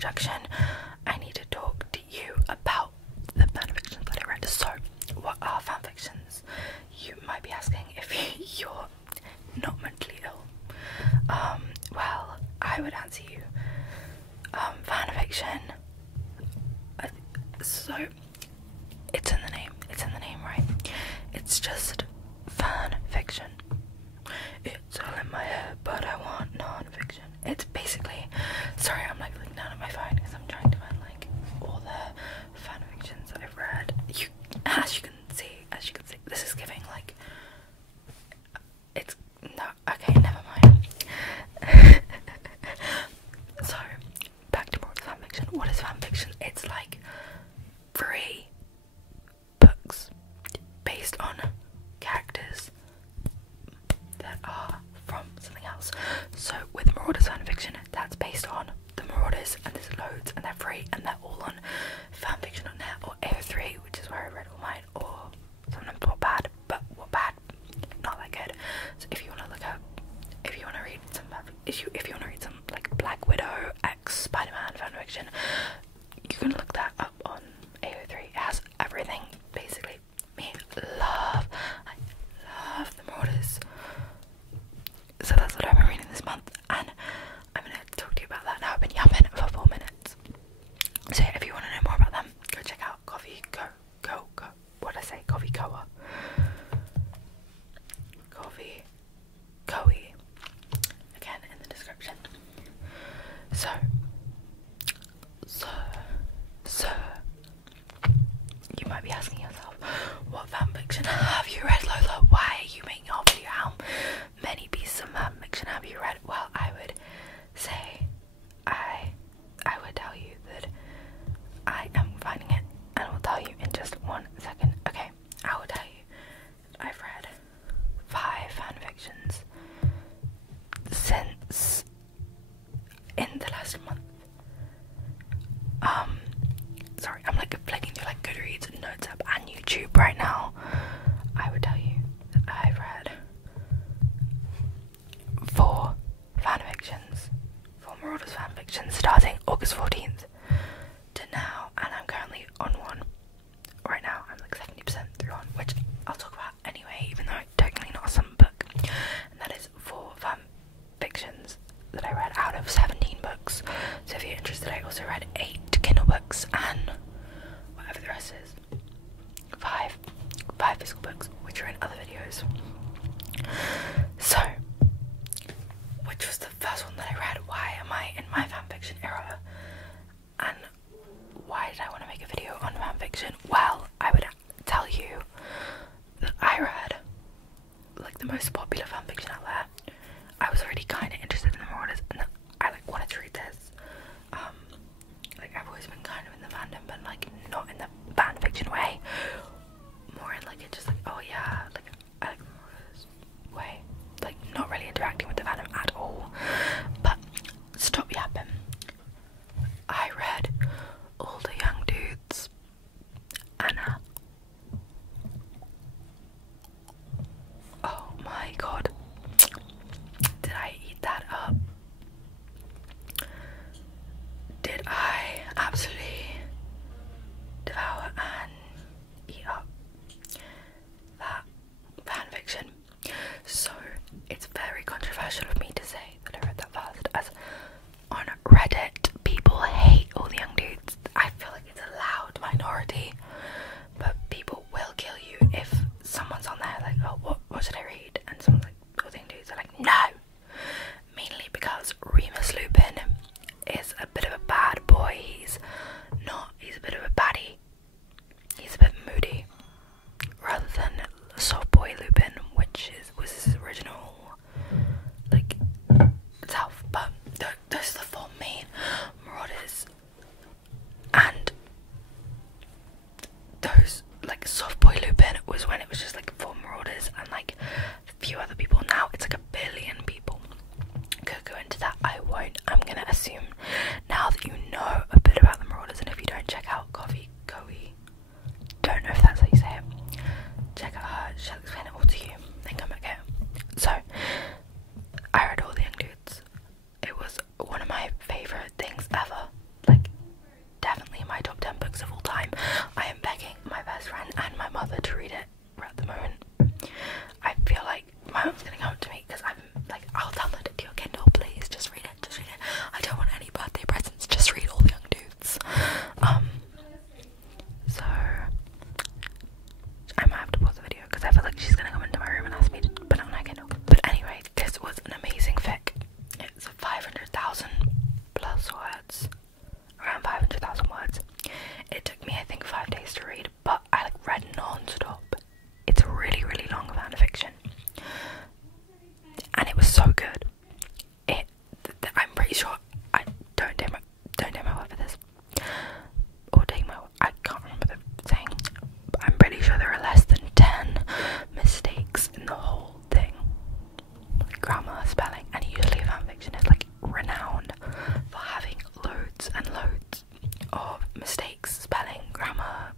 introduction, I need to talk to you about the fanfictions that I read. So, what are fanfictions? You might be asking if you're not mentally ill. Well, I would answer you. Fanfiction. So, it's in the name. It's in the name, right? It's just fan fiction. It's all in my head, but I want non-fiction. It's basically, sorry, I'm like looking down at my phone because I'm trying to find like all the fan fictions that I've read. As you can see, this is giving like, it's no, okay, never mind. So, back to more fan fiction. What is fan fiction? It's like 3 books based on characters that are from something else. So with Marauders fanfiction, that's based on the Marauders, and there's loads, and they're free, and they're all on fanfiction.net or AO3, which is where I read all mine, or sometimes Wattpad, but Wattpad, not that good. So if you want to look up, if you want to read some, if you want to read some like Black Widow x Spider-Man fanfiction, you can look that up on AO3. It has everything basically. I love the Marauders. So that's what I've been reading this month, and I'm going to talk to you about that now. I've been yapping for 4 minutes. So if you want to know more about them, go check out Coffee what did I say? Coffee Coa. Coffee Coe. Again in the description. So you might be asking yourself, what fanfiction have you read, Lola? Why are you making a video? How many pieces of fanfiction have you read? Well, I would say I would tell you that I am finding it, and I will tell you in just 1 second. Okay, I will tell you I've read 5 fanfictions since in the last month. Sorry, I'm like flicking through like Goodreads and Notes app and YouTube right now. I would tell you that I've read 4 fanfictions, 4 Marauders fanfictions starting August 14th to now, and I'm currently on one. Right now, I'm like 70% through one, which I'll talk about anyway, even though it's technically not a summer book. And that is 4 fanfictions that I read out of 17 books. So if you're interested, I also read 8 Kindle books and whatever the rest is. 5 physical books, which are in other videos. So, which was the first one that I read? Why am I in my fanfiction era? And why did I want to make a video on fanfiction? Well, I would tell you that I read like the most popular fanfiction out there. I was already kind of interested in the Marauders, and I like wanted to read this. Like I've always been kind of in the fandom, but like not in the fanfiction way. More in like it just like, oh yeah, like I like the Marauders way. Like not really interacting with the fandom at all. But stop yapping. I read All the Young Dudes. Anna. Oh my god. Did I eat that up? Did I absolutely devour and eat up that fanfiction? So it's very controversial of me to say that I read that first, as on Reddit people hate All the Young Dudes. I feel like it's a loud minority, but people will kill you if someone's on there like, oh, what should I read? And someone's like, All the Young Dudes. They're like, no! Mainly because Remus Lupin is a bit of a bad boy. He's a bit of a baddie. He's a bit moody, rather than soft boy Lupin, which was his original like self. But those are the 4 main Marauders, and those like soft boy Lupin was when it was just like 4 Marauders and like a few other people. Now it's like 1 billion people. Could go into that, I won't. I'm gonna assume now that you know a bit about the Marauders, and if you don't, check out Coffee Coe. Don't know if that's how you say it. Check out her, she'll explain it all to you. Then come back here. So, I read All the Young Dudes. It was one of my favourite things ever. Like, pretty sure, I don't take my word for this, or take my, I can't remember the saying, but I'm pretty sure there are less than 10 mistakes in the whole thing. Grammar, spelling, and usually fanfiction is like renowned for having loads and loads of mistakes, spelling, grammar,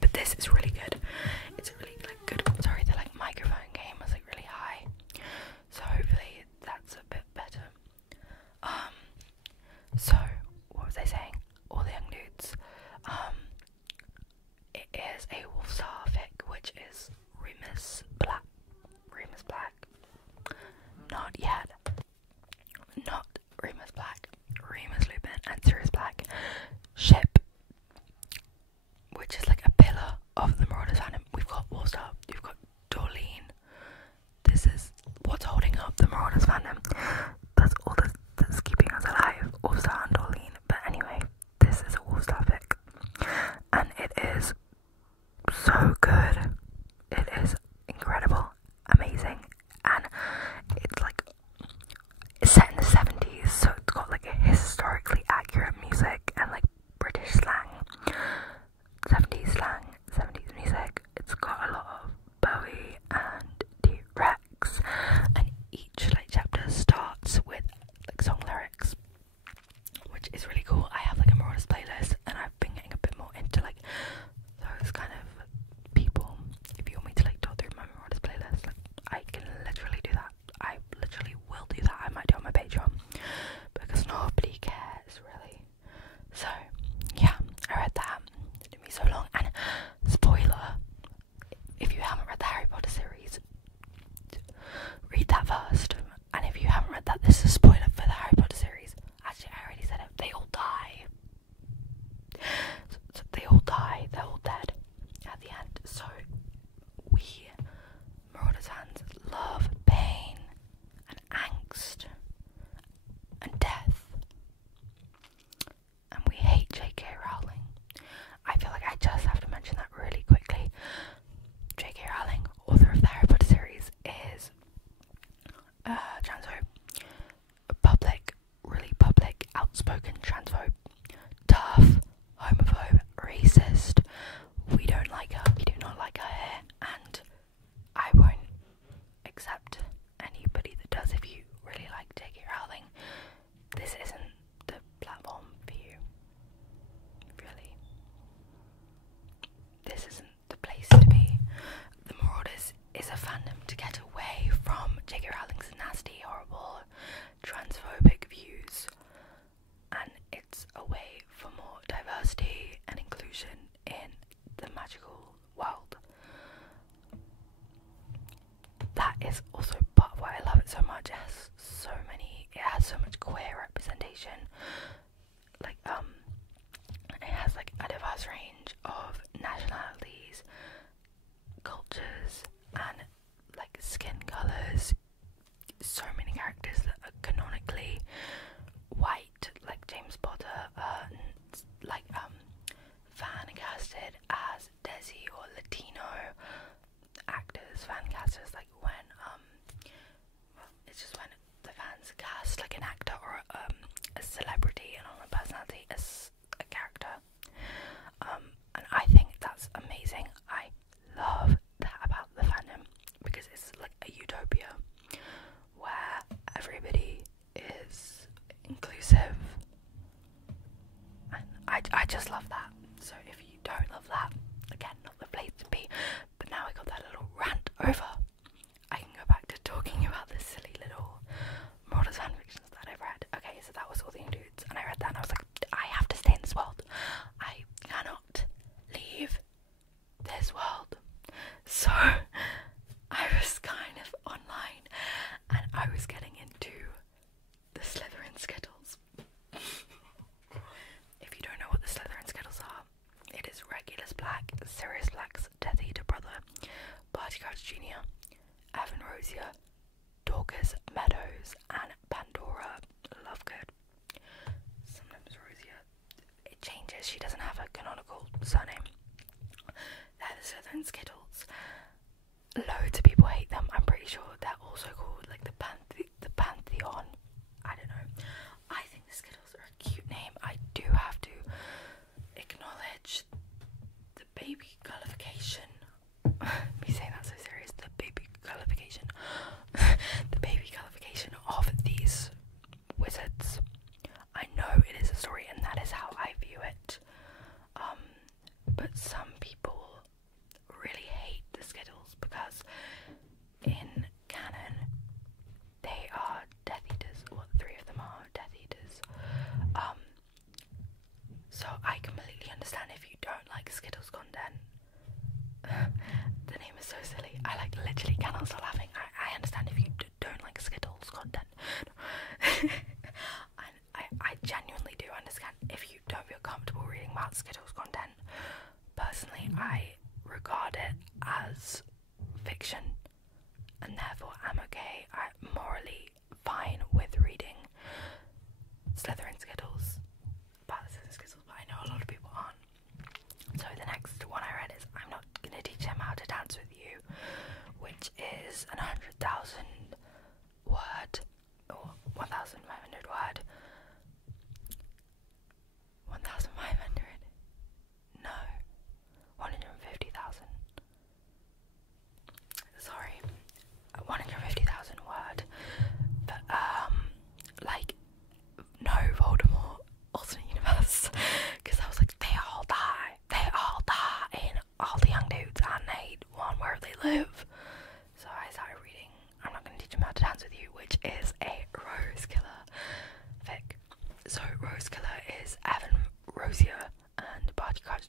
but this is really good. It's really like good. Sorry, the like microphone gain was like really high, so hopefully that's a bit better. So what was I saying? All the young dudes. It is a Wolfstar fic, which is Remus Black. Not yet. Not Remus Black. Remus Lupin and Sirius Black ship, which is like a pillar of the Marauders fandom. We've got Wolfstar, we've got Dorleen. This is what's holding up the Marauders fandom. That's all that's keeping us alive. Wolfstar and Dorleen. But anyway, this is a Wolfstar fic, and it is so good. It is incredible, amazing, and it's set in the 70s, so it's got like a historically accurate music and like British slang, 70s slang, 70s music. It's got a lot of Bowie and T-Rex, and each like chapter starts with like song lyrics, which is really cool. I have like a Marauders playlist, and I've been getting a bit more into like those kind of people. If you want me to like talk through my Marauders playlist, like I can literally do that. I literally will do that. I might do it on my Patreon because nobody cares really. So yeah, I read that. It took me so long. And spoiler, if you haven't read the Harry Potter series, read that first. And if you haven't read that, this is a spoiler for the Harry Potter series. Actually, I already said it. They all die. So they all die. They're all dead at the end. So we Marauders fans love pain and angst and death, and we hate J.K. Rowling. I feel like I just have to mention that really quickly. J.K. Rowling, author of the Harry Potter series, is transphobe, public, really public, outspoken transphobe, tough, homophobe, racist. We don't like her. We do not like her hair, and I won't accept anybody that does. If you really like J.K. Rowling, this isn't the platform for you. Really, this isn't the place to be. The Marauders is a fandom to get away from J.K. Rowling's nasty, horrible, transphobic views, and it's a way for more diversity and inclusion in the magical world. That is also part of why I love it so much. It has so much queer representation. Like it has like a diverse range of nationalities, cultures, and like skin colours. So many characters that are canonically white, like James Potter, like fan casted as Desi, or Latino actors fan casters, like when it's just when the fans cast like an actor or a celebrity and on a personality as a character, and I think that's amazing. I love that about the fandom because it's like a utopia where everybody is inclusive, and I just love that. So if you don't love that, again, not the place to be. But now I got that little rant over, I can go back to talking about the silly little Marauders fanfictions that I've read. Okay, so that was All the Young Dudes, and I read that and I was like, I have to stay in this world. I cannot leave this world. So I was kind of online, and I was getting into the Slytherin Skittles.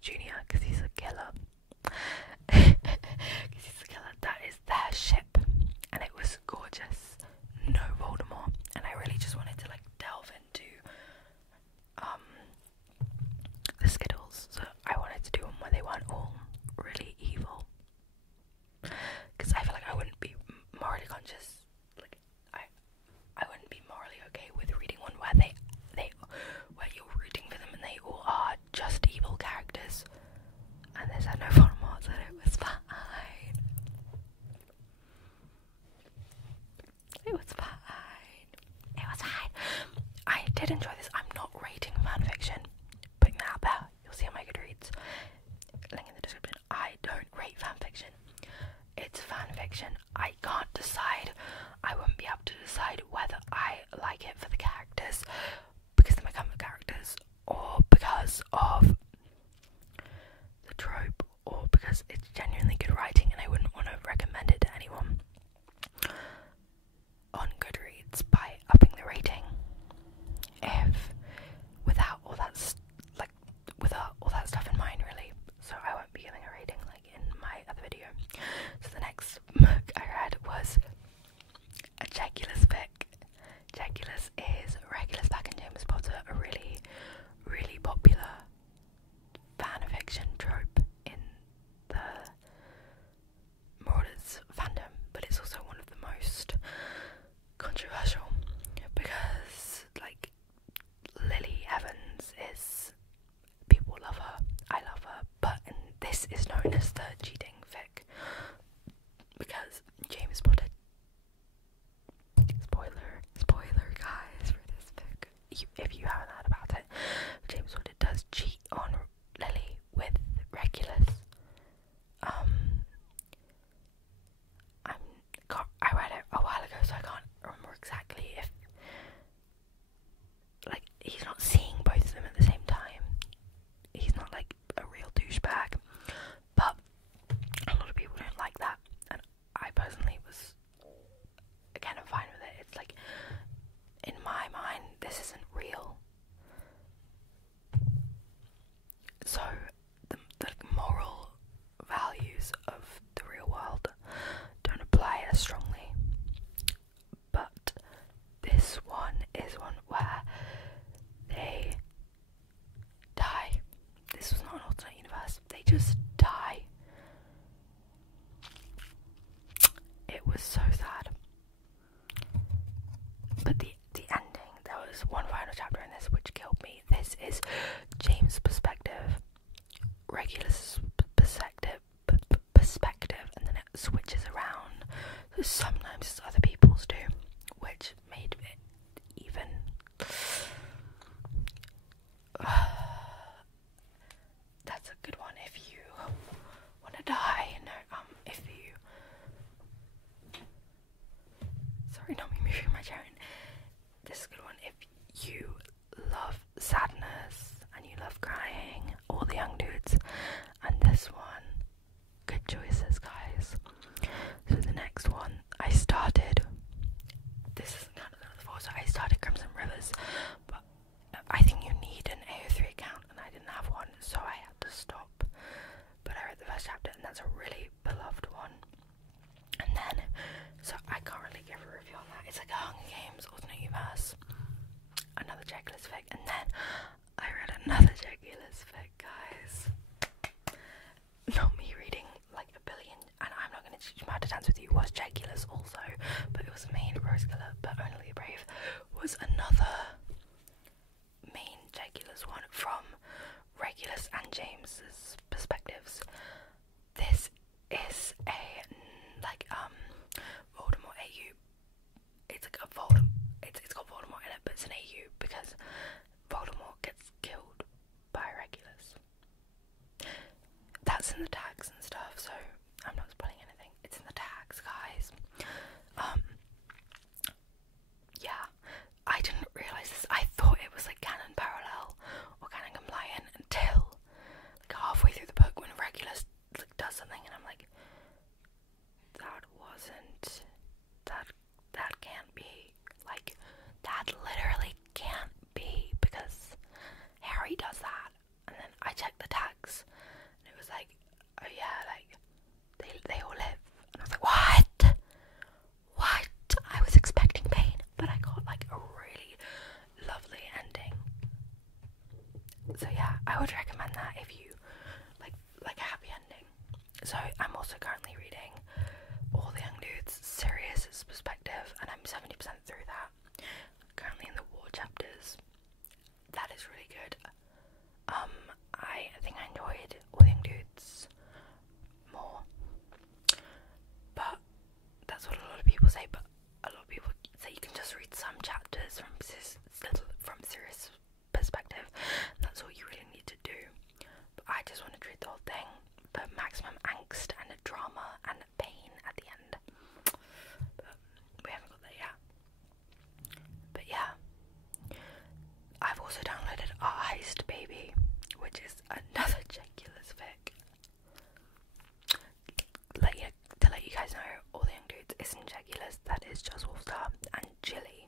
Jr. because he's a killer. Because he's a killer. That is their ship, and it was gorgeous. No Voldemort, and I really just wanted to like delve into the Skittles. So I wanted to do them where they weren't all really evil, because I feel like I wouldn't be morally conscious. Like I wouldn't be morally okay with reading one where they where you're rooting for them and they all are just evil characters. And this had no Voldemort, so it was fine. It was fine. It was fine. I did enjoy this. I'm not rating fanfiction. Putting that out there. You'll see on my Goodreads. Link in the description. I don't rate fanfiction. It's fanfiction. I can't decide. I wouldn't be able to decide whether I like it for the characters, because they're my comfort characters, or because of the trope, or because it's genuinely good writing and I wouldn't want to recommend it to anyone on Goodreads by upping the rating if without all that stuff in mind, really. So I won't be giving a rating like in my other video. So the next book I read was a Regulus fic. Regulus is Regulus Black and James Potter, a really, really popular fanfiction trope in the Marauders fandom, but it's also one of the most controversial because, like, Lily Evans is, people love her, I love her, but this is known as the cheating fic because James Potter, spoiler guys for this fic, if you haven't heard about it, James Potter does cheat on Lily with Regulus. I read it a while ago, so I can't remember exactly if, like, he's not seeing both of them at the same time. He's not like a real douchebag, but a lot of people don't like that, and I personally was kind of fine with it. It's like, in my mind, this isn't real. So the moral values of the real world don't apply as strongly, but this one is one where they die. This was not an alternate universe. They just die. It was so sad. But the ending, there was one final chapter in this which killed me. This is James' perspective, Regulus' perspective, and then it switches around. So sometimes it's other people's too, which made it even. That's a good one if you want to die. No, if you. Sorry, not me moving my chair in. This is a good one if you love sadness and you love crying, all the young dudes, and this one, good choices, guys. So the next one, I started, this isn't kind of before, so I started Crimson Rivers, but I think you need an AO3 account, and I didn't have one, so I had to stop. But I read the first chapter, and that's a really beloved one. And then, so I can't really give a review on that. It's like a Hunger Games alternate universe. Another Regulus fic, and then I read another Regulus fic, guys. Not me reading like a billion, and I'm not going to teach you how to dance with you, was Regulus also, but it was main Rose Colour, but Only the Brave was another main Regulus one from Regulus and James's perspectives. This is a like Voldemort AU. It's like a Voldemort. It's got Voldemort in it, but it's an AU because Voldemort gets killed by Regulus. That's in the tags and stuff, so I'm not spoiling anything. It's in the tags, guys. Yeah, I didn't realise this. I thought it was like canon parallel or canon compliant until like halfway through the book when Regulus I would recommend that if you like a happy ending. So I'm also currently reading All the Young Dudes Sirius's Perspective, and I'm 70% through that. Currently in the war chapters. That is really good. I think I enjoyed All the Young Dudes more, but that's what a lot of people say. But a lot of people say you can just read some chapters from Sirius' perspective. That's all you really need to do. But I just want to read the whole thing, but maximum angst and drama and pain at the end. But we haven't got there yet. But yeah, I've also downloaded Art Heist Baby, which is another Jeculous fic. To let you guys know, All the Young Dudes isn't Jeculous, that is just Wolfstar and Jilly.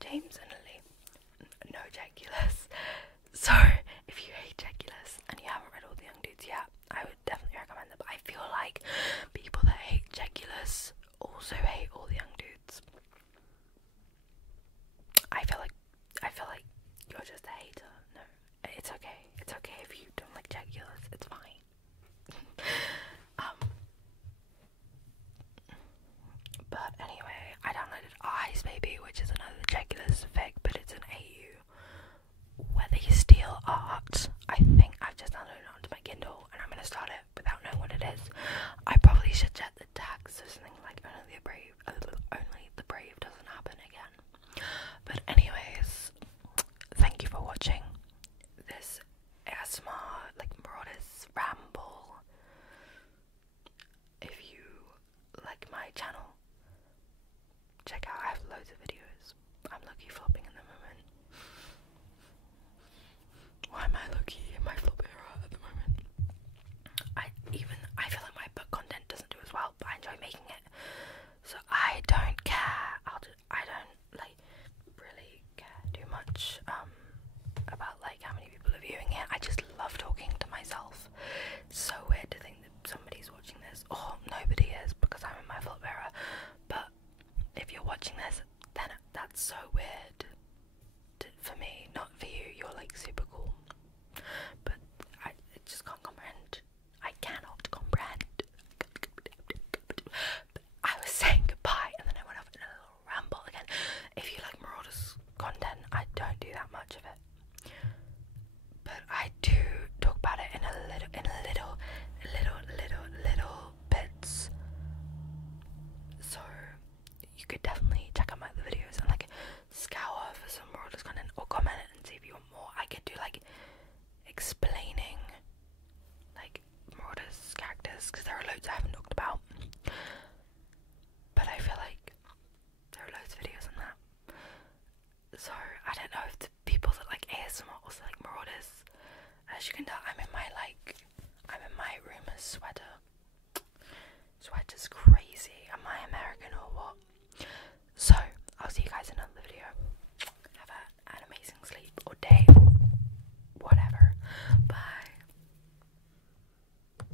James and Lily. No Jeculous. So, if you hate Jeculous and you haven't read All the Young Dudes yet, I would definitely recommend it. But I feel like people that hate Jeculous also hate All the Young Dudes. I feel like you're just a hater. No, it's okay. It's okay if you don't like Jeculous. It's fine. But anyway, I downloaded Eyes Baby, which is another Jeculous fic, but it's an AU where they steal art. I think I've just downloaded it onto my Kindle, and I'm gonna start it without knowing what it is. I probably should check the tags, so something like only the brave doesn't happen again. But anyways, thank you for watching this ASMR Marauders ramble. If you like my channel, check out, I have loads of videos. I'm lucky flopping in the moment. Why am I lucky in my flop era at the moment? I feel like my book content doesn't do as well, but I enjoy making it. So I don't care. I don't really care too much about how many people are viewing it. I just love talking to myself. It's so weird to think that somebody's watching this. Oh, nobody is, because I'm in my flop era. But if you're watching this, then that's so weird for me, not for you. You're super cool. But I just can't comprehend. I cannot comprehend. But I was saying goodbye, and then I went off in a little ramble again. If you like Marauders content, I don't do that much of it, but I do talk about it in little bits. So you could definitely check out my other videos and scour for some Marauders content, or comment it and see if you want more. I could do explaining Marauders characters, because there are loads I haven't talked about. But I feel like there are loads of videos on that. So I don't know if the people that like ASMR also like Marauders. As you can tell,